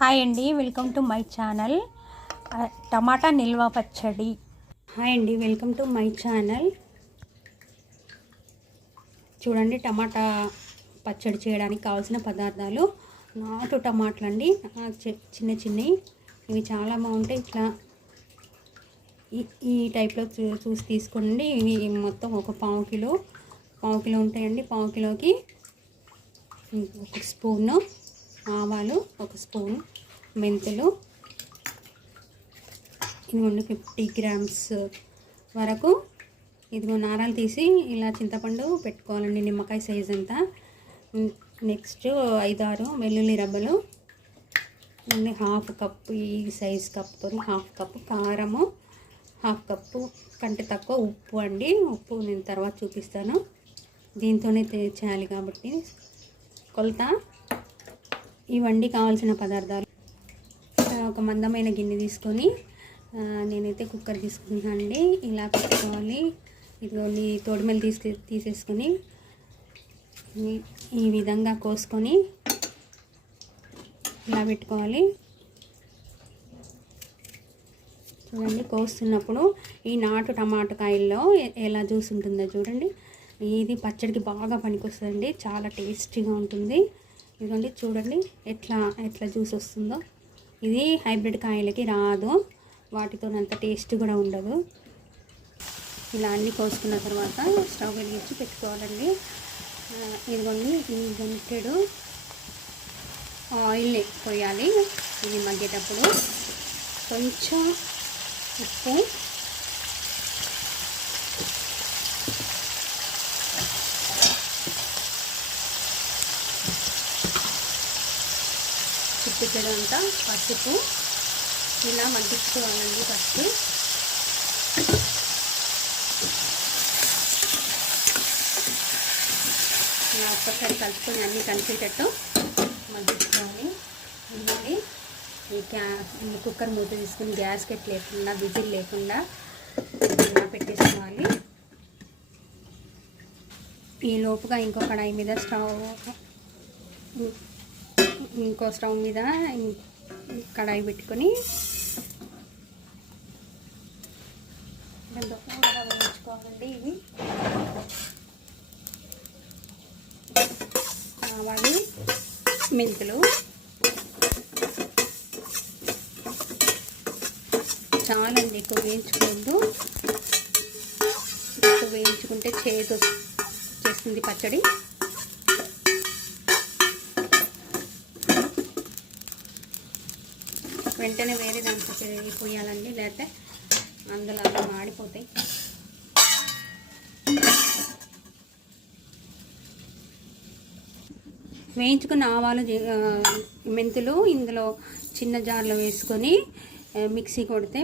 Hi అండి welcome to my channel. Tomato నిల్వ పచ్చడి. హాయ్ అండి వెల్కమ్ టు మై ఛానల్. చూడండి టమాటా పచ్చడి చేయడానికి కావాల్సిన పదార్థాలు. నాటు టమాటాలు అండి. చి- చిన్న చిన్నవి ఇవి చాలా బాగుంటాయి. ఇట్లా ఈ టైప్లో చూ- చూసి తీసుకోండి. ఇవి మొత్తం ఒక పావు కిలో పావు కిలో ఉంటాయండి. పావు కిలోకి ఒక స్పూను. ఆవాలు ఒక స్పూన్ మెంతులు ఇదిగోండి ఫిఫ్టీ గ్రామ్స్ వరకు. ఇదిగో నారాలు తీసి ఇలా చింతపండు పెట్టుకోవాలండి నిమ్మకాయ సైజ్ అంతా. నెక్స్ట్ ఐదారు వెల్లుల్లి రబ్బలు. మళ్ళీ హాఫ్ కప్పు ఈ సైజ్ కప్తో హాఫ్ కప్పు కారము హాఫ్ కప్పు కంటే తక్కువ ఉప్పు అండి. ఉప్పు నేను తర్వాత చూపిస్తాను. దీంతోనే తే- చేయాలి కాబట్టి కొలత ఇవండి కావాల్సిన పదార్థాలు. ఒక మందమైన గిన్నె తీసుకొని నేనైతే కుక్కర్ తీసుకున్నాను అండి. ఇలా పెట్టుకోవాలి. ఇదిగోండి తోడుమెలు తీసుకు తీసేసుకొని ఈ- విధంగా కోసుకొని ఇలా పెట్టుకోవాలి. చూడండి కోస్తున్నప్పుడు ఈ నాటు టమాటా కాయల్లో ఎలా జ్యూస్ ఉంటుందో చూడండి. ఇది పచ్చడికి బాగా పనికొస్తుందండి. చాలా టేస్టీగా ఉంటుంది. ఇదిగోండి చూడండి ఎట్లా ఎట్లా జ్యూస్ వస్తుందో. ఇది హైబ్రిడ్ కాయలకి రాదు వాటితోనంత టేస్ట్ కూడా ఉండదు. ఇలా అన్ని కోసుకున్న తర్వాత స్టవ్ వెలిగించి పెట్టుకోవాలండి. ఇదిగోండి ఈ గంటెడు ఆయిల్ పోయాలి ఇది మగ్గేటప్పుడు కొంచెం ఉప్పు చిట్టుకెడంతా పసుపు. ఇలా మగ్గించుకోవాలండి ఫస్ట్. ఇలా ఒక్కసారి కలుపుకొని అన్నీ కలిపేటట్టు మగ్గించుకోవాలి ఇవ్వాలి ఈ క్యా కుక్కర్ మూత తీసుకుని గ్యాస్కెట్ లేకుండా విజిల్ లేకుండా ఇలా పెట్టేసుకోవాలి. ఈ లోపుగా ఇంకో కడాయి మీద స్టవ్ ఇంకో స్టవ్ మీద కడాయి పెట్టుకొని రెండు వేయించుకోవాలండి ఇవి. ఆవాలు మెంతులు చాలండి ఎక్కువ వేయించుకోవద్దు. ఎక్కువ వేయించుకుంటే చేదు చేస్తుంది పచ్చడి. వెంటనే వేరే దాంట్లో పోయాలండి లేకపోతే అందులో అలా మాడిపోతాయి. వేయించుకున్న ఆవాలు మెంతులు ఇందులో చిన్న జార్లో వేసుకొని మిక్సీ కొడితే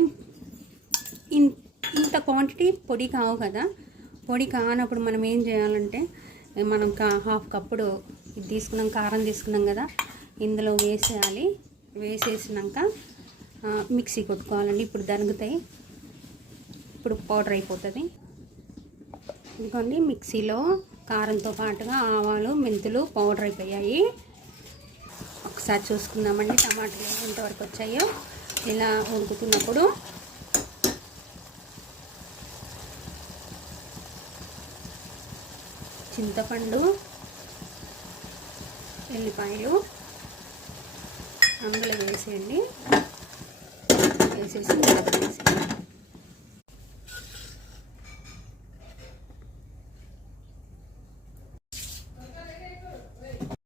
ఇన్- ఇంత క్వాంటిటీ పొడి కావు కదా. పొడి కానప్పుడు మనం ఏం చేయాలంటే మనం హాఫ్ కప్పుడు ఇది తీసుకున్నాం కారం తీసుకున్నాం కదా ఇందులో వేసేయాలి. వేసేసినాక మిక్సీ కొట్టుకోవాలండి. ఇప్పుడు దరుగుతాయి ఇప్పుడు పౌడర్ అయిపోతుంది. ఇదిగోండి మిక్సీలో కారంతో పాటుగా ఆవాలు మెంతులు పౌడర్ అయిపోయాయి. ఒకసారి చూసుకుందామండి టమాటాలు ఎంతవరకు వచ్చాయో. ఇలా ఉడుకుతున్నప్పుడు చింతపండు ఎల్లిపాయలు అందులో వేసేయండి. వేసేసి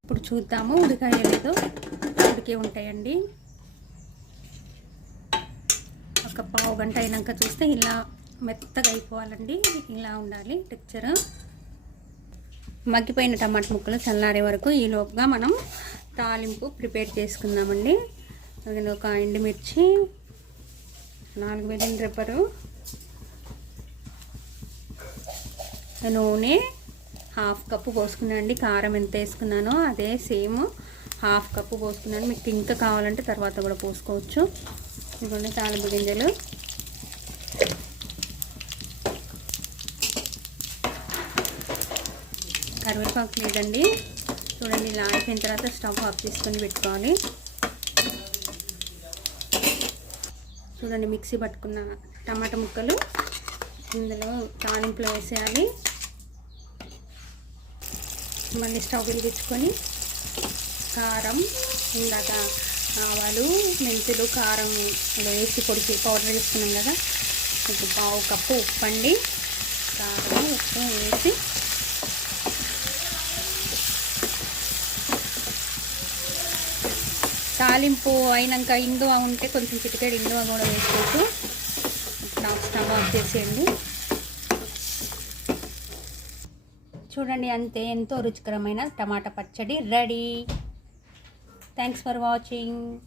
ఇప్పుడు చూద్దాము ఉడికాయలతో ఉడికే ఉంటాయండి. ఒక పావు గంట అయినాక చూస్తే ఇలా మెత్తగా అయిపోవాలండి. ఇలా ఉండాలి టెక్చర్. మగ్గిపోయిన టమాటా ముక్కలు చల్లారే వరకు ఈ లోపుగా మనం తాలింపు ప్రిపేర్ చేసుకుందామండి. ఒక ఎండుమిర్చి నాలుగు వెల్లుల్లి రెప్పరు నూనె హాఫ్ కప్పు పోసుకున్నాను అండి. కారం ఎంత వేసుకున్నానో అదే సేమ్ హాఫ్ కప్పు పోసుకున్నాను. మీకు ఇంకా కావాలంటే తర్వాత కూడా పోసుకోవచ్చు. ఇదిగోండి తాలింపు గింజలు. కరివేపాకు లేదండి. చూడండి ఇలా అయిపోయిన తర్వాత స్టవ్ ఆఫ్ చేసుకొని పెట్టుకోవాలి. చూడండి మిక్సీ పట్టుకున్న టమాటా ముక్కలు ఇందులో తాలింపులో వేసేయాలి. మళ్ళీ స్టవ్ వెలిగించుకొని కారం ఇందాక ఆవాలు మెంతులు కారం వేసి పొడిచి పౌడర్ వేసుకున్నాం కదా ఇప్పుడు పావు కప్పు ఉప్పు అండి. కారం ఉప్పు వేసి తాలింపు అయినాక ఇందువా ఉంటే కొంచెం చిటికెడు ఇందువా కూడా వేసుకోవచ్చు. నాకు స్టవ్ ఆఫ్ చేసేయండి. చూడండి అంతే ఎంతో రుచికరమైన టమాటా పచ్చడి రెడీ. Thanks for watching